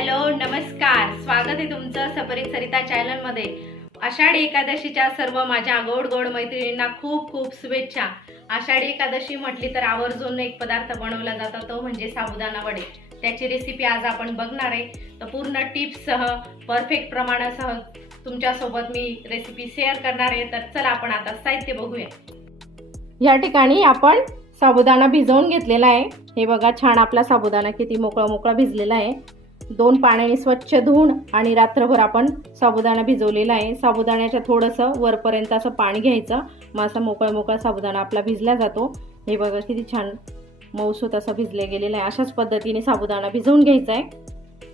Hello नमस्कार. स्वागत आहे तुमचं सपरिक सरिता चॅनलमध्ये. आषाढी एकादशीच्या सर्व माझ्या गोड गोड मैत्रिणींना खूप खूप शुभेच्छा. आषाढी एकादशी म्हटली तर आवर्जून एक पदार्थ बनवला जातो तो म्हणजे साबुदाणा वडे. त्याची रेसिपी आज आपण बघणार आहे. तर पूर्ण टिप्ससह परफेक्ट प्रमाणासह तुमच्यासोबत मी रेसिपी शेअर करणार आहे. तर चला आपण आता साहित्य बघूया. या ठिकाणी आपण साबुदाणा भिजवून घेतलेला आहे. हे बघा छान आपला साबुदाणा किती मोकळा मोकळा भिजलेला आहे. दोन पाण्याने स्वच्छ धुवून आणि रात्रभर आपण साबुदाणा भिजवलेला आहे. साबुदाण्याच्या थोडंसं वरपर्यंत असं पाणी घ्यायचं. मग असा मोकळा मोकळा साबुदाणा आपला भिजला जातो. हे बघा किती छान मऊसूत असं भिजले गेलेलं आहे. अशाच पद्धतीने साबुदाणा भिजवून घ्यायचा आहे.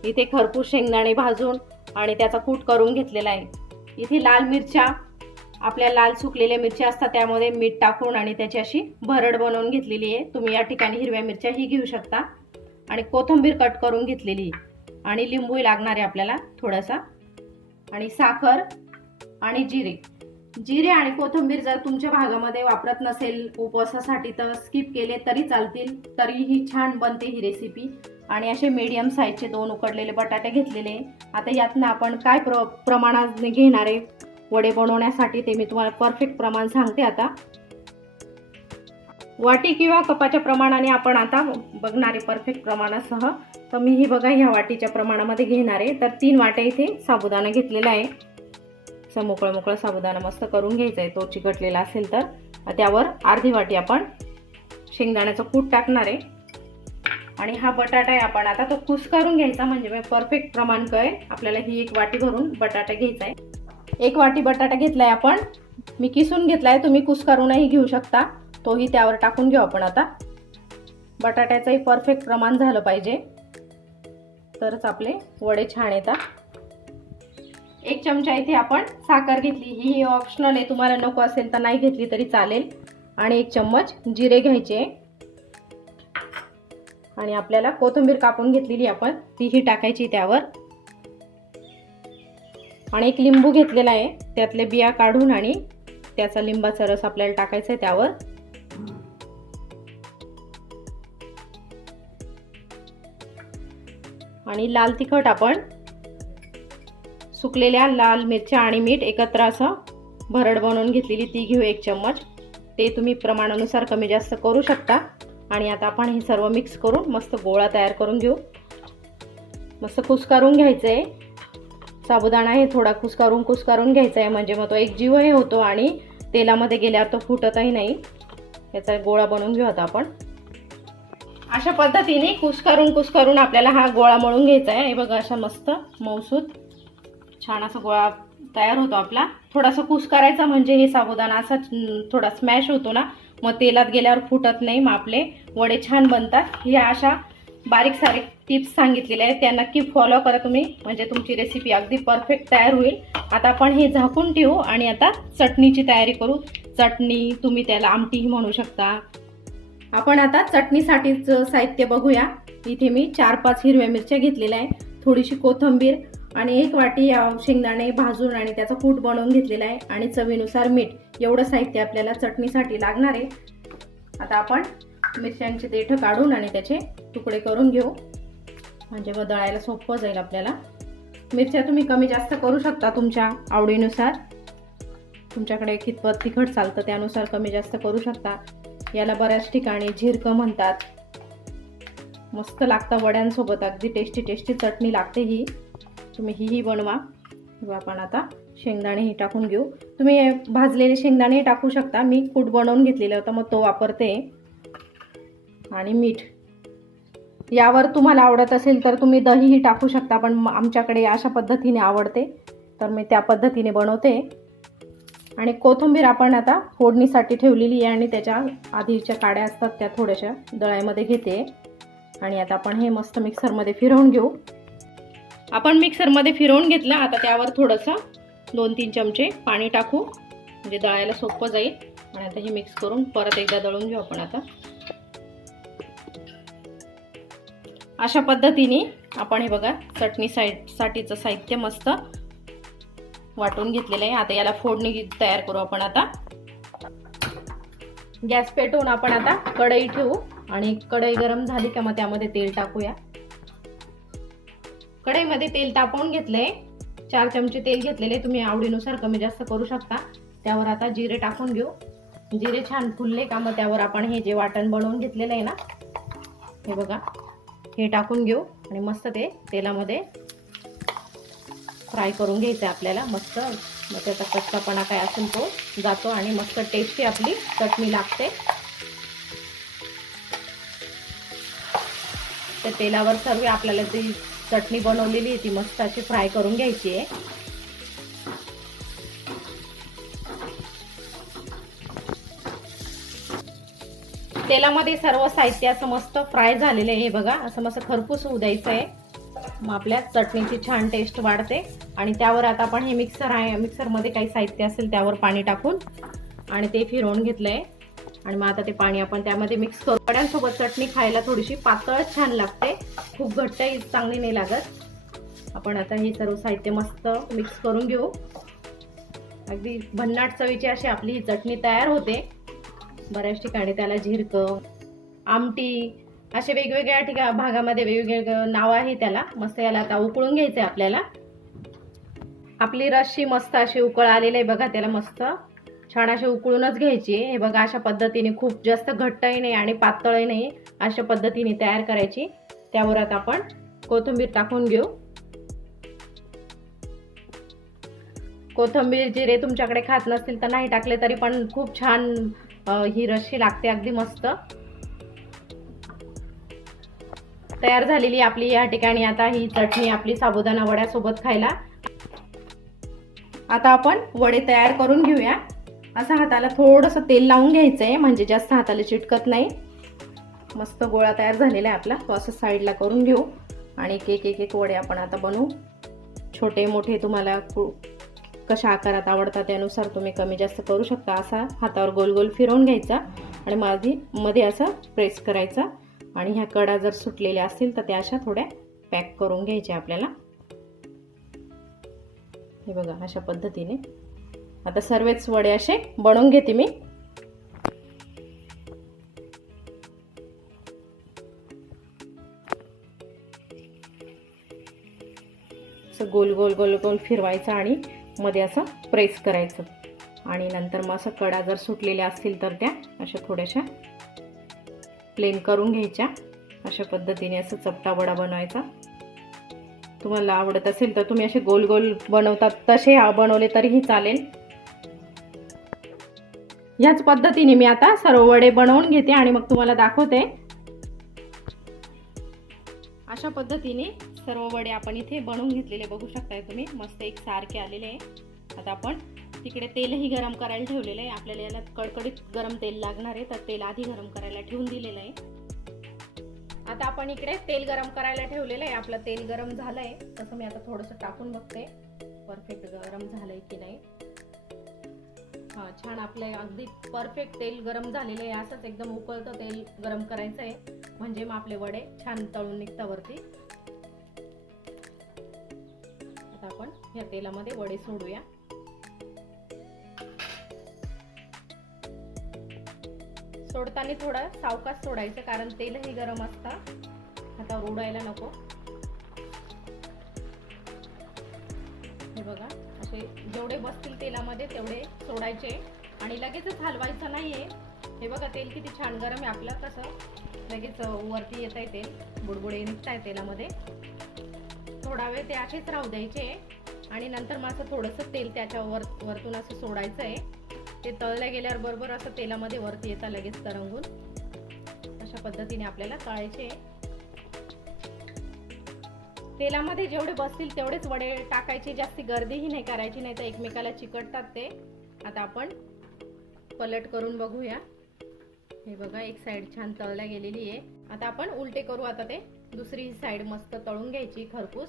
इथे खरपूस शेंगदाणे भाजून आणि त्याचा कूट करून घेतलेला आहे. इथे लाल मिरच्या आपल्या लाल सुकलेल्या मिरच्या असतात त्यामध्ये मीठ टाकून आणि त्याची अशी भरड बनवून घेतलेली आहे. तुम्ही या ठिकाणी हिरव्या मिरच्याही घेऊ शकता. आणि कोथिंबीर कट करून घेतलेली आहे. आणि लिंबू लागणार आहे आपल्याला थोडासा. आणि साखर आणि जिरे. जिरे आणि कोथिंबीर जर तुमच्या भागामध्ये वापरत नसेल उपवासासाठी तर स्किप केले तरी चालतील. तरीही छान बनते ही रेसिपी आणि असे मीडियम साईजचे दोन उकडलेले बटाटे घेतलेले. आता यातनं आपण काय प्र प्रमाणात घेणार आहे? वडे बनवण्यासाठी ते मी तुम्हाला परफेक्ट प्रमाण सांगते आता. वाटी किंवा कपाच्या प्रमाणाने आपण आता बघणारे परफेक्ट प्रमाणासह तर मी ही बघा ह्या वाटीच्या प्रमाणामध्ये घेणार आहे. तर तीन वाट्या इथे साबुदाणा घेतलेला आहे. असं मोकळं मोकळं साबुदाणा मस्त करून घ्यायचा आहे. तो चिकटलेला असेल तर. त्यावर अर्धी वाटी आपण शेंगदाण्याचं कूट टाकणार आहे. आणि हा बटाटा आहे आपण आता तो कुस करून घ्यायचा म्हणजे परफेक्ट प्रमाण कळेल आपल्याला ही एक वाटी भरून बटाटा घ्यायचा आहे. एक वाटी बटाटा घेतलाय आपण. मी किसून घेतलाय तुम्ही कुस करूनही घेऊ शकता. तोही त्यावर टाकून घेऊ आपण आता. बटाट्याचंही परफेक्ट प्रमाण झालं पाहिजे. तरच आपले वडे छान येतात. एक चमचा इथे आपण साखर घेतली. ही ऑप्शनल आहे. तुम्हाला नको असेल तर नाही घेतली तरी चालेल. आणि एक चम्मच जिरे घ्यायचे. आणि आपल्याला कोथिंबीर कापून घेतलेली आपण. तीही टाकायची त्यावर. आणि एक लिंबू घेतलेला आहे. त्यातले बिया काढून आणि त्याचा लिंबाचा रस आपल्याला टाकायचा आहे त्यावर. आणि लाल तिखट आपण सुकलेल्या लाल मिरच्या आणि मीठ एकत्र असं भरड बनवून घेतलेली ती घेऊ एक चम्मच. ते तुम्ही प्रमाणानुसार कमी जास्त करू शकता. आणि आता आपण हे सर्व मिक्स करून मस्त गोळा तयार करून घेऊ. मस्त कुस्कारून घ्यायचं आहे साबुदाणा हे थोडा कुस्कारून कुस्कारून घ्यायचा आहे म्हणजे मग तो एक जीवही होतो आणि तेलामध्ये गेल्यावर तो फुटतही नाही. याचा गोळा बनवून घेऊ आता आपण. अशा पद्धतीने कुसकरून कुसकरून आपल्याला हा गोळा मळून घ्यायचा आहे. हे बघा अशा मस्त मौसूद छान असा गोळा तयार होतो आपला. थोडासा कुस करायचा म्हणजे हे साबुदाणा असा थोडा स्मॅश होतो ना मग तेलात गेल्यावर फुटत नाही मग आपले वडे छान बनतात. ह्या अशा बारीक सारीक टिप्स सांगितलेल्या आहेत. त्या नक्की फॉलो करा तुम्ही. म्हणजे तुमची रेसिपी अगदी परफेक्ट तयार होईल. आता आपण हे झाकून ठेवू आणि आता चटणीची तयारी करू. चटणी तुम्ही त्याला आमटीही म्हणू शकता. आपण आता चटणीसाठीच साहित्य बघूया. इथे मी चार पाच हिरव्या मिरच्या घेतलेल्या आहे थोडीशी कोथिंबीर आणि एक वाटी शेंगदाणे भाजून आणि त्याचा कूट बनवून घेतलेला आहे आणि चवीनुसार मीठ. एवढं साहित्य आपल्याला चटणीसाठी लागणार आहे. आता आपण मिरच्यांचे देठ काढून आणि त्याचे तुकडे करून घेऊ. म्हणजे मग दळायला सोपं जाईल आपल्याला. मिरच्या तुम्ही कमी जास्त करू शकता तुमच्या आवडीनुसार. तुमच्याकडे कितपत तिखट चालतं त्यानुसार कमी जास्त करू शकता. याला बऱ्याच ठिकाणी झिरकं म्हणतात. मस्त लागतं वड्यांसोबत. अगदी टेस्टी टेस्टी चटणी लागते ही. तुम्ही हीही बनवा. किंवा आपण आता शेंगदाणेही टाकून घेऊ. तुम्ही भाजलेले शेंगदाणेही टाकू शकता. मी कूट बनवून घेतलेलं होतं मग तो वापरते. आणि मीठ. यावर तुम्हाला आवडत असेल तर तुम्ही दहीही टाकू शकता पण आमच्याकडे अशा पद्धतीने आवडते. तर मी त्या पद्धतीने बनवते. आणि कोथिंबीर आपण आता फोडणीसाठी ठेवलेली आहे आणि त्याच्या आधीच्या काड्या असतात त्या थोड्याशा दळ्यामध्ये घेते. आणि आता आपण हे मस्त मिक्सरमध्ये फिरवून घेऊ. आपण मिक्सरमध्ये फिरवून घेतलं. आता त्यावर थोडंसं दोन तीन चमचे पाणी टाकू. म्हणजे दळायला सोपं जाईल. आणि आता हे मिक्स करून परत एकदा दळून घेऊ आपण आता. अशा पद्धतीने आपण हे बघा चटणी साईड साठीचं साहित्य मस्त वाटून घेतलेलं आहे. आता याला फोडणी तयार करू आपण आता. गॅस पेटवून आपण आता कढई ठेवू. आणि कढई गरम झाली का मग त्यामध्ये तेल टाकूया. कढईमध्ये तेल तापवून घेतलंय. चार चमचे तेल घेतलेले तुम्ही आवडीनुसार कमी जास्त करू शकता. त्यावर आता जिरे टाकून घेऊ. जिरे छान फुलले का मग त्यावर आपण हे जे वाटण बनवून घेतलेलं आहे ना हे बघा. हे टाकून घेऊ आणि मस्त ते तेलामध्ये फ्राय करून घ्यायचं आपल्याला. मस्त मग त्याचा कच्चापणा काय असेल तो जातो आणि मस्त टेस्टी आपली चटणी लागते. तर तेलावर सर्व आपल्याला जी चटणी बनवलेली आहे ती मस्त अशी फ्राय करून घ्यायची आहे. तेलामध्ये सर्व साहित्य असं मस्त फ्राय झालेलं आहे. हे बघा असं मस्त खरपूस होऊ द्यायचं आहे. मग आपल्या चटणीची छान टेस्ट वाढते. आणि त्यावर आता आपण हे मिक्सर आहे मिक्सरमध्ये काही साहित्य असेल त्यावर पाणी टाकून आणि ते फिरवून घेतलं आहे आणि मग आता ते पाणी आपण त्यामध्ये मिक्स करू. वड्यांसोबत चटणी खायला थोडीशी पातळच छान लागते. खूप घट्टही चांगली नाही लागत. आपण आता हे सर्व साहित्य मस्त मिक्स करून घेऊ. अगदी भन्नाट चवीची अशी आपली ही चटणी तयार होते. बऱ्याच ठिकाणी त्याला झिरकं आमटी असे वेगवेगळ्या ठिका भागामध्ये वेगवेगळं नाव आहे त्याला. मस्त याला आता उकळून घ्यायचं आहे आपल्याला. आपली रस्सी मस्त अशी उकळ आलेली आहे बघा त्याला मस्त. छान अशी उकळूनच घ्यायची. हे बघा अशा पद्धतीने खूप जास्त घट्टही नाही आणि पातळही नाही अशा पद्धतीने तयार करायची. त्यावर आता आपण कोथिंबीर टाकून घेऊ. कोथिंबीर जिरे तुमच्याकडे खात नसतील तर नाही टाकले तरी पण खूप छान ही रशी लागते अगदी मस्त. तयार झालेली आपली या ठिकाणी. आता ही चटणी आपली साबुदाणा वड्यासोबत खायला. आता आपण वडे तयार करून घेऊया. असं हाताला थोडंसं तेल लावून घ्यायचं आहे म्हणजे जास्त हाताला चिटकत नाही. मस्त गोळा तयार झालेला आहे आपला तो असं साईडला करून घेऊ. आणि एक एक एक एक वडे आपण आता बनवू. छोटे मोठे तुम्हाला कु- कशा आकारात आवडतात त्यानुसार तुम्ही कमी जास्त करू शकता असा हातावर गोल गोल फिरवून घ्यायचा. आणि माझी मध्ये असं प्रेस करायचा. आणि ह्या कडा जर सुटलेल्या असतील तर त्या अशा थोड्या पॅक करून घ्यायच्या आपल्याला. हे बघा अशा पद्धतीने. आता सर्वच वडे असे बनवून घेते मी. असं गोल गोल गोल गोल फिरवायचं आणि मध्ये असं प्रेस करायचं. आणि नंतर मग असं कडा जर सुटलेल्या असतील तर त्या अशा थोड्याशा प्लेन करून घ्यायच्या. अशा पद्धतीने असं चपटा वडा बनवायचा. तुम्हाला आवडत असेल तर तुम्ही असे गोल गोल बनवतात तसे बनवले तरीही चालेल. ह्याच पद्धतीने मी आता सर्व वडे बनवून घेते आणि मग तुम्हाला दाखवते. अशा पद्धतीने सर्व वडे आपण इथे बनवून घेतलेले बघू शकताय तुम्ही. मस्त एक सारखे आलेले आहे. आता आपण तिकडे तेलही गरम करायला ठेवलेलं आहे. आपल्याला याला कडकडीत गरम तेल लागणार आहे तर तेल आधी गरम करायला ठेवून दिलेलं आहे. आता आपण इकडे तेल गरम करायला ठेवलेलं आहे. आपलं तेल गरम झालं आहे तसं मी आता थोडंसं टाकून बघते. परफेक्ट गरम झालंय की नाही. हां छान आपलं अगदी परफेक्ट तेल गरम झालेलं आहे. असंच एकदम उकळतं तेल गरम करायचं आहे. म्हणजे मग आपले वडे छान तळून निघता वरती. आता आपण ह्या तेलामध्ये वडे सोडूया. सोडताना थोडा सावकाश सोडायचं कारण तेलही गरम असतं. हातावर उडायला नको. हे बघा असे जेवढे बसतील तेलामध्ये तेवढे सोडायचे. आणि लगेचच हलवायचं नाहीये. हे बघा तेल किती छान गरम आहे आपलं कसं लगेच वरती येत आहे तेल बुडबुडे निघत आहे तेलामध्ये. थोडा वेळ ते असेच राहू द्यायचे. आणि नंतर मग असं थोडंसं तेल त्याच्या वर वरतून असं सोडायचं आहे ते तळल्या गेल्यावर बरोबर असं तेलामध्ये वरती येतं लगेच तरंगून. अशा पद्धतीने आपल्याला तळायचे तेलामध्ये जेवढे बसतील तेवढेच वडे टाकायचे जास्ती गर्दीही नाही करायची नाही तर एकमेकाला चिकटतात ते. आता आपण पलट करून बघूया. हे बघा एक साईड छान तळल्या गेलेली आहे. आता आपण उलटे करू आता ते दुसरी साईड मस्त तळून घ्यायची खरपूस.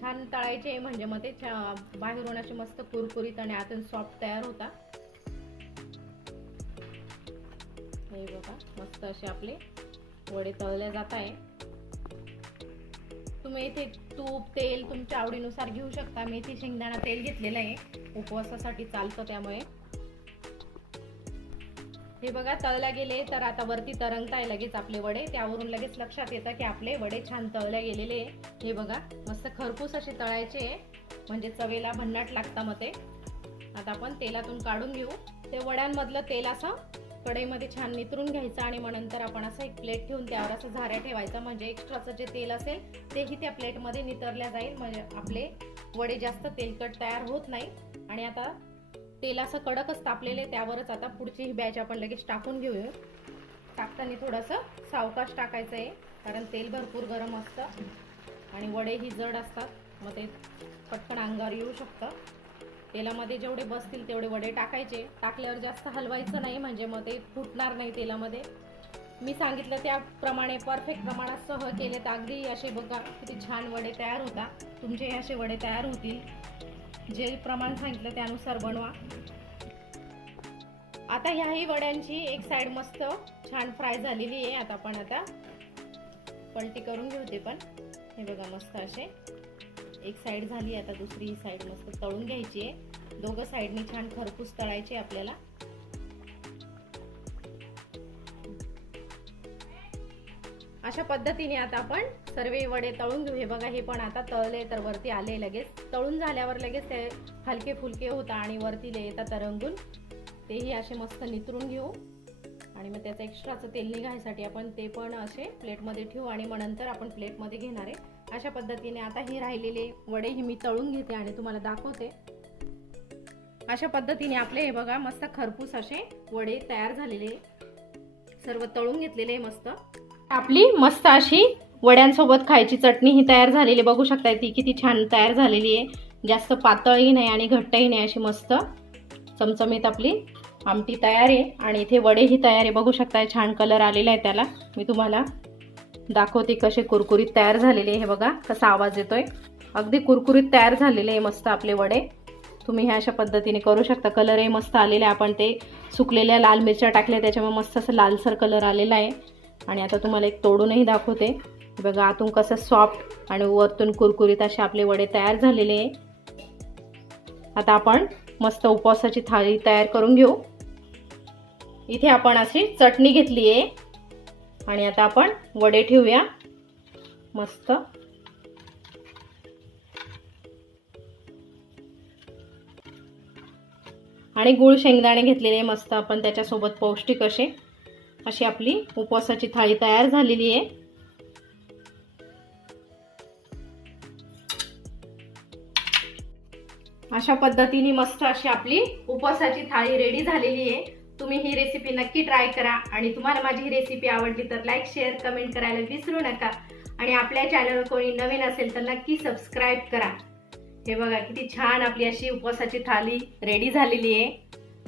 छान तळायचे म्हणजे मग ते छा- बाहेरून असे मस्त कुरकुरीत आणि आतून सॉफ्ट तयार होता हे बघा मस्त असे आपले वडे तळले जात आहे. तुम्ही इथे तूप तेल तुमच्या आवडीनुसार घेऊ शकता. मेथी शेंगदाणा तेल घेतलेलं आहे. उपवासासाठी चालतं त्यामुळे. हे बघा तळल्या गेले तर आता वरती तरंगताय लगेच आपले वडे. त्यावरून लगेच लक्षात येतं की आपले वडे छान तळल्या गेलेले हे बघा मस्त खरपूस असे तळायचे म्हणजे चवेला भन्नाट लागतं मग ते. आता आपण तेलातून काढून घेऊ. ते वड्यांमधलं तेल असं कढईमध्ये छान नितरून घ्यायचं आणि मग नंतर आपण असं एक प्लेट ठेवून त्यावर असं झाऱ्या ठेवायचं. म्हणजे एक्स्ट्राचं जे तेल असेल तेही त्या प्लेटमध्ये नितरल्या जाईल. म्हणजे आपले वडे जास्त तेलकट तयार होत नाही. आणि आता तेल असं कडकच तापलेले त्यावरच आता पुढची ही बॅच आपण लगेच टाकून घेऊया. टाकताना थोडंसं सावकाश टाकायचं आहे कारण तेल भरपूर गरम असतं. आणि वडे ही जड असतात मग ते पटकन अंगावर येऊ शकतं. तेलामध्ये जेवढे बसतील तेवढे वडे टाकायचे. टाकल्यावर जास्त हलवायचं नाही म्हणजे मग ते फुटणार नाही तेलामध्ये. मी सांगितलं त्याप्रमाणे परफेक्ट प्रमाणात सह केले तर अगदी असे बघा किती छान वडे तयार होतात तुमचे हे असे वडे तयार होतील. जे प्रमाण सांगितलं त्यानुसार बनवा. आता ह्याही वड्यांची एक साईड मस्त छान फ्राय झालेली आहे. आता आपण आता पलटी करून घेऊ ते पण. हे बघा मस्त असे. एक साईड झाली आता दुसरी ही साईड मस्त तळून घ्यायची आहे. दोघं साईडनी छान खरपूस तळायचे आपल्याला. अशा पद्धतीने आता आपण सर्व वडे तळून घेऊ. हे बघा हे पण आता तळले तर वरती आले लगेच. तळून झाल्यावर लगेच ते हलके फुलके होता आणि वरती येतात तरंगून. तेही असे मस्त नितरून घेऊ. आणि मग त्याचं एक्स्ट्राचं तेल निघायसाठी आपण ते पण असे प्लेटमध्ये ठेवू आणि मग नंतर आपण प्लेटमध्ये घेणार आहे. अशा पद्धतीने आता हे राहिलेले वडे हे मी तळून घेते आणि तुम्हाला दाखवते. अशा पद्धतीने आपले हे बघा मस्त खरपूस असे वडे तयार झालेले सर्व तळून घेतलेले मस्त. आपली मस्त अशी वड्यांसोबत खायची चटणी ही तयार झालेली बघू शकताय ती किती छान तयार झालेली आहे. जास्त पातळही नाही आणि घट्टही नाही अशी मस्त चमचमीत आपली आमटी तयार आहे. आणि इथे वडेही तयार आहे. बघू शकताय छान कलर आलेला आहे त्याला. मी तुम्हाला दाखवते कसे कुरकुरीत तयार झालेले हे बघा कसा आवाज येतोय. अगदी कुरकुरीत तयार झालेले आहे मस्त आपले वडे. तुम्ही ह्या अशा पद्धतीने करू शकता. कलरही मस्त आलेले आहे. आपण ते सुकलेल्या लाल मिरच्या टाकल्या त्याच्यामुळे मस्त असं लालसर कलर आलेला आहे. आणि आता तुम्हाला एक तोडूनही दाखवते. बघा आतून कसं सॉफ्ट आणि वरतून कुरकुरीत असे आपले वडे तयार झालेले आहे. आता आपण मस्त उपवासाची थाळी तयार करून घेऊ. इथे आपण अशी चटणी घेतली आहे. आणि आता आपण वडे ठेवूया. मस्त. आणि गुळ शेंगदाणे घेतलेले मस्त. आपण त्याच्यासोबत पौष्टिक असे अशी आपली उपवासाची थाळी तयार झालेली आहे. अशा पद्धतीने मस्त अशी आपली उपवासाची थाळी रेडी झालेली आहे. तुम्ही ही रेसिपी नक्की ट्राय करा. आणि तुम्हाला माझी ही रेसिपी आवडली तर लाईक शेअर कमेंट करायला विसरू नका. आणि आपल्या चॅनलवर कोणी नवीन असेल तर नक्की सबस्क्राईब करा. हे बघा किती छान आपली अशी उपवासाची थाळी रेडी झालेली आहे.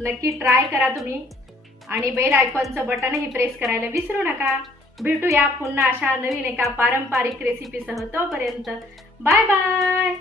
नक्की ट्राय करा तुम्ही. आणि बेल आयकॉनचं बटनही प्रेस करायला विसरू नका. भेटूया पुन्हा अशा नवीन एका पारंपरिक रेसिपीसह तोपर्यंत. Bye bye